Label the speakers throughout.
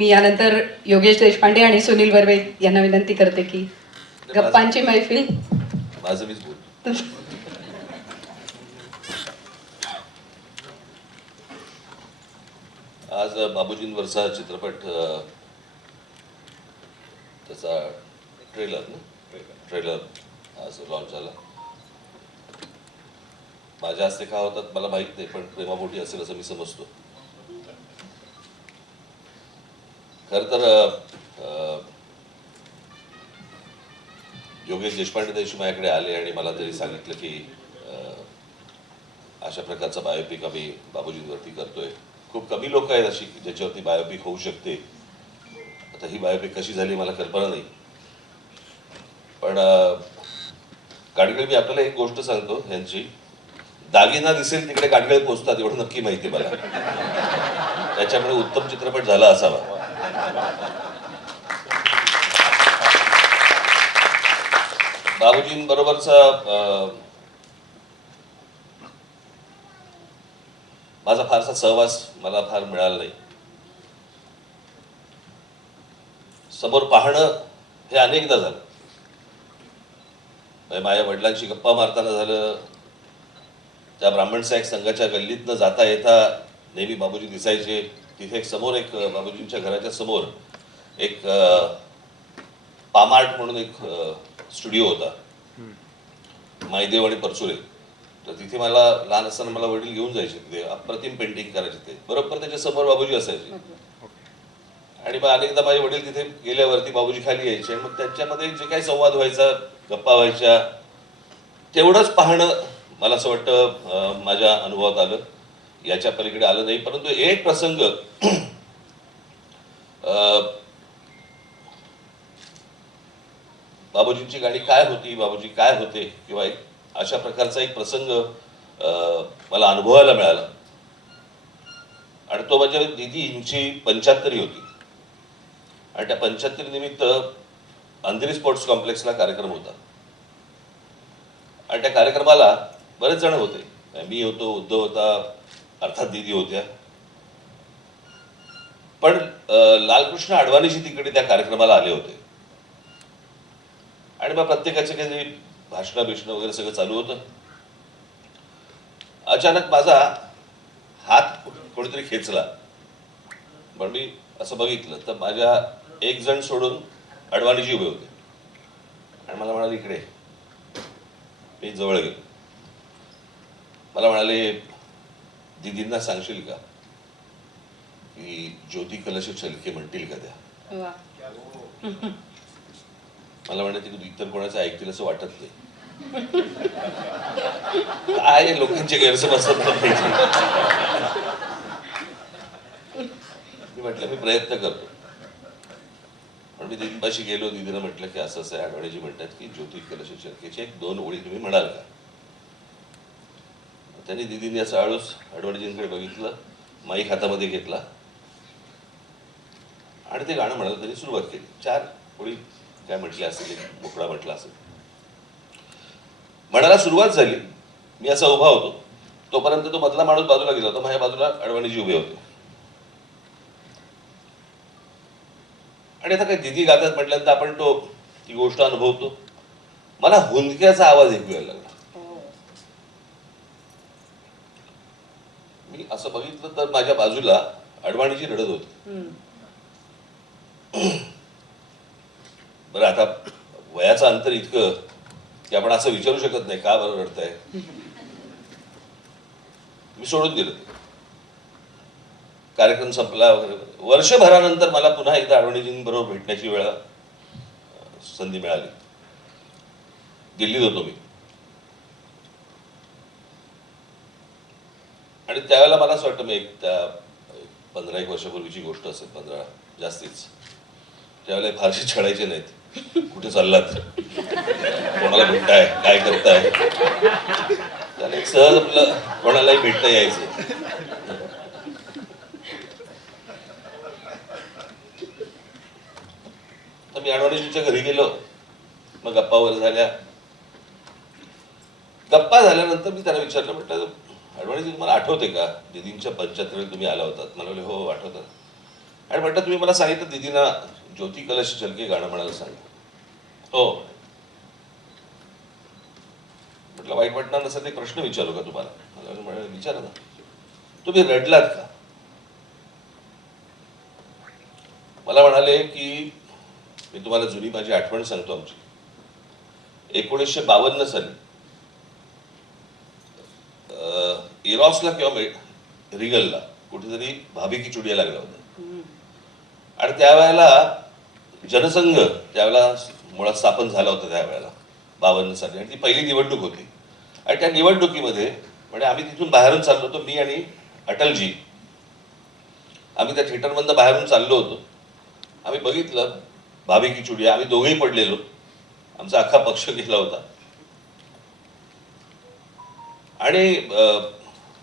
Speaker 1: मी यानंतर योगेश देशपांडे आणि सुनील बर्वे यांना विनंती करते की गप्पांची मैफिल.
Speaker 2: माझं मीच बोल आज बाबूजींवरचा चित्रपट त्याचा ट्रेलर ना? ट्रेलर आज लॉन्च झाला. माझ्या हस्ते का होतात मला माहीत नाही पण प्रेमापोटी असेल असं मी समजतो. खर तर योगेश देशपांडे त्या दिवशी माझ्याकडे आले आणि मला तरी सांगितलं की अशा प्रकारचा बायोपिक आम्ही बाबूजींवरती करतोय. खूप कमी लोक आहेत अशी ज्याच्यावरती बायोपिक होऊ शकते. आता ही बायोपिक कशी झाली मला कल्पना नाही. पण अं, मी आपल्याला एक गोष्ट सांगतो यांची दागिना दिसेल तिकडे गाडगीळ पोचतात एवढं नक्की माहिती आहे मला. त्याच्यामुळे उत्तम चित्रपट झाला असावा. बाबूजींबरोबरचा माझा फारसा सहवास मला फार मिळाला नाही. समोर पाहणं हे अनेकदा झालं. म्हणजे माझ्या वडिलांशी गप्पा मारताना झालं. त्या ब्राह्मण साहेब संघाच्या गल्लीतनं जाता येता नेहमी बाबूजी दिसायचे. तिथे एक समोर एक बाबूजींच्या घराच्या समोर एक पामार्ट म्हणून एक स्टुडिओ होता. मायदेव आणि परचुरे. तर तिथे मला लहान असताना मला वडील घेऊन जायचे तिथे अप्रतिम पेंटिंग करायचे ते बरोबर त्याच्यासमोर बाबूजी असायचे. आणि मग अनेकदा माझे वडील तिथे गेल्यावरती बाबूजी खाली यायचे. आणि मग त्याच्यामध्ये जे काही संवाद व्हायचा गप्पा व्हायच्या तेवढंच पाहणं मला असं वाटतं माझ्या अनुभवात आलं. याच्या पलीकडे आलं नाही परंतु एक प्रसंग बाबूजींची गाणी काय होती बाबूजी काय होते किंवा एक अशा प्रकारचा एक प्रसंग मला अनुभवायला मिळाला. आणि तो म्हणजे दिदींची पंच्याहत्तरी होती. आणि त्या पंच्याहत्तरी निमित्त अंधेरी स्पोर्ट्स कॉम्प्लेक्सला कार्यक्रम होता. आणि त्या कार्यक्रमाला बरेच जण होते. मी होतो उद्धव होता अर्थात दिदी होत्या. पण लालकृष्ण अडवाणीजी तिकडे त्या कार्यक्रमाला आले होते. आणि मग प्रत्येकाचे काही भाषणं बिषणं वगैरे सगळं चालू होतं. अचानक माझा हात कोणीतरी खेचला. पण मी असं बघितलं तर माझ्या एक जण सोडून अडवाणीजी उभे होते. आणि मला म्हणाले इकडे मी जवळ गेलो. मला म्हणाले दिदींना सांगशील का? की ज्योती कलश चलके म्हणतील का त्या. मला म्हणायचं की इतर कोणाचं ऐकतील असं वाटत नाही. काय लोकांचे गैरसमज मी म्हटलं मी प्रयत्न करतो. पण मी दिदीपाशी गेलो दिदीनं म्हटलं की असं असं आठवड्याची म्हणतात की ज्योती कलश चरकेचे एक दोन ओळी तुम्ही म्हणाल का? त्यांनी दिदीने असं आळूस अडवाणीजींकडे बघितलं माईक हातामध्ये घेतला. आणि ते गाणं म्हणायला त्यांनी सुरुवात केली. चार ओळी काय म्हटल्या असेल एक मोकळा म्हटला असेल. म्हणायला सुरुवात झाली. मी असा उभा होतो. तोपर्यंत तो मधला माणूस बाजूला गेला होता माझ्या बाजूला अडवाणीजी उभे होते. आणि आता काही दिदी गातात म्हटल्यानंतर आपण तो ती गोष्ट अनुभवतो. मला हुंदक्याचा आवाज ऐकू यायला लागला. असं बघितलं तर माझ्या बाजूला अडवाणीजी रडत होती. बरं आता वयाचं अंतर इतकं की आपण असं विचारू शकत नाही का बरं रडताय? मी सोडून दिलं. ते कार्यक्रम संपला वगैरे. वर्षभरानंतर मला पुन्हा एकदा आडवणीजींबरोबर भेटण्याची वेळा संधी मिळाली. दिल्लीत होतो मी. आणि त्यावेळेला मला असं वाटतं मी एक त्या पंधरा एक वर्षापूर्वीची गोष्ट असेल पंधरा जास्तीच. त्यावेळेला फारशी छळायचे नाहीत. कुठे चाललात? कोणाला भेटताय? काय करताय? त्याला एक सहज आपलं कोणालाही भेटता यायचं. तर मी अडवाणीजीच्या घरी गेलो. मग गप्पावर झाल्या. गप्पा झाल्यानंतर मी त्याला विचारलं म्हटलं अडवाणीजी तुम्हाला आठवते का? दिदींच्या पंच्याहत्तर तुम्ही आला होतात मला म्हणले, हो, हो आठवतं आणि म्हटलं तुम्ही मला सांगितलं दिदींना ज्योती कलश चलके गाणं म्हणायला सांगा. हो. म्हटलं वाईट वाटणार नसेल ते प्रश्न विचारू का तुम्हाला? मला म्हणाले विचारा ना. तुम्ही रडलात का? मला म्हणाले की मी तुम्हाला जुनी माझी आठवण सांगतो आमची. एकोणीसशे बावन्न साली इरॉसला किंवा रिगलला कुठेतरी भाभी की चुडिया लागला होता. आणि त्यावेळेला जनसंघ त्यावेळेला मुळात स्थापन झाला होता त्यावेळेला बावन्न साली आणि ती पहिली निवडणूक होती. आणि त्या निवडणुकीमध्ये म्हणजे आम्ही तिथून बाहेरून चाललो होतो मी आणि अटलजी. आम्ही त्या थिएटरमधनं बाहेरून चाललो होतो. आम्ही बघितलं भाभी की चुडिया आम्ही दोघेही पडलेलो. आमचा अख्खा पक्ष गेला होता. आणि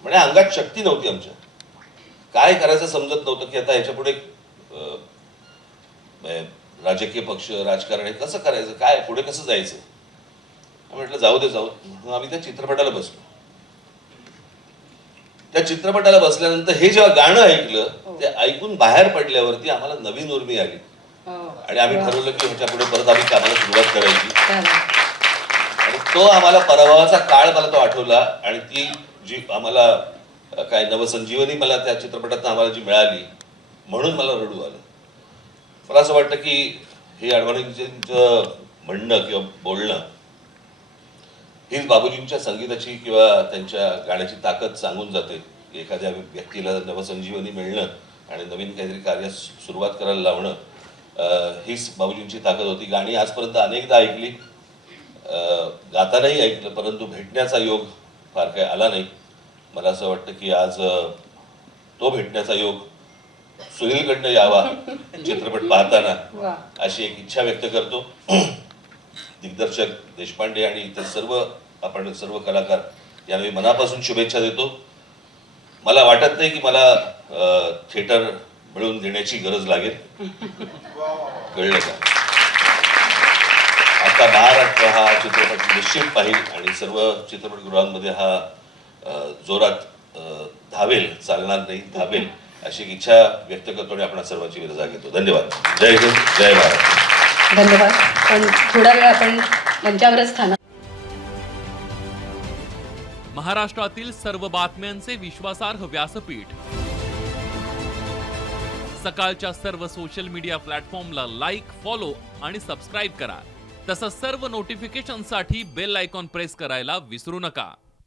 Speaker 2: म्हणजे अंगात शक्ती नव्हती आमच्या काय करायचं समजत नव्हतं की आता ह्याच्या पुढे अं, म्हणजे राजकीय पक्ष राजकारण हे कसं करायचं काय पुढे कसं जायचं म्हटलं जाऊ दे जाऊ. म्हणून आम्ही त्या चित्रपटाला बसलो त्या चित्रपटाला बसल्यानंतर हे जेव्हा गाणं ऐकलं ते ऐकून बाहेर पडल्यावरती आम्हाला नवीन उर्मी आली
Speaker 1: हो.
Speaker 2: आणि आम्ही
Speaker 1: वा.
Speaker 2: ठरवलं की ह्याच्या पुढे परत आम्ही कामाला सुरुवात करायची. आणि तो आम्हाला पराभवाचा काळ मला तो आठवला आणि ती जी आम्हाला काय नवसंजीवनी मला त्या चित्रपटात आम्हाला जी मिळाली म्हणून मला रडू आलं. मला असं वाटतं की हे अडवाणीजींचं म्हणणं किंवा बोलणं हीच बाबूजींच्या संगीताची किंवा त्यांच्या गाण्याची ताकद सांगून जाते. एखाद्या व्यक्तीला नवसंजीवनी मिळणं आणि नवीन काहीतरी कार्य सुरुवात करायला लावणं हीच बाबूजींची ताकद होती. गाणी आजपर्यंत अनेकदा ऐकली. गातानाही ऐकलं परंतु भेटण्याचा योग फार काही आला नाही. मला असं वाटतं की आज तो भेटण्याचा योग सुनीलकडनं यावा चित्रपट पाहताना. अशी एक इच्छा व्यक्त करतो. दिग्दर्शक देशपांडे आणि इतर सर्व आपण सर्व कलाकार यांना मी मनापासून शुभेच्छा देतो. मला वाटत नाही की मला थिएटर मिळवून देण्याची गरज लागेल. कळलं का? आता महाराष्ट्र हा चित्रपट निश्चित पाहिल आणि सर्व चित्रपटगृहांमध्ये हा जोरात धावेल चालणार नाही धावेल अशी इच्छा व्यक्त करतो आणि आपण सर्वांची रजा घेतो. धन्यवाद. जय हिंद जय महाराष्ट्र
Speaker 1: धन्यवाद. पण थोडा वेळ आपण मंचावरच थांबा.
Speaker 3: महाराष्ट्रातील सर्व बातम्यांचे विश्वासार्ह व्यासपीठ. सकाळच्या सर्व सोशल मीडिया प्लॅटफॉर्मला लाईक फॉलो आणि सबस्क्राईब करा. तसंच सर्व नोटिफिकेशनसाठी बेल आयकॉन प्रेस करायला विसरू नका.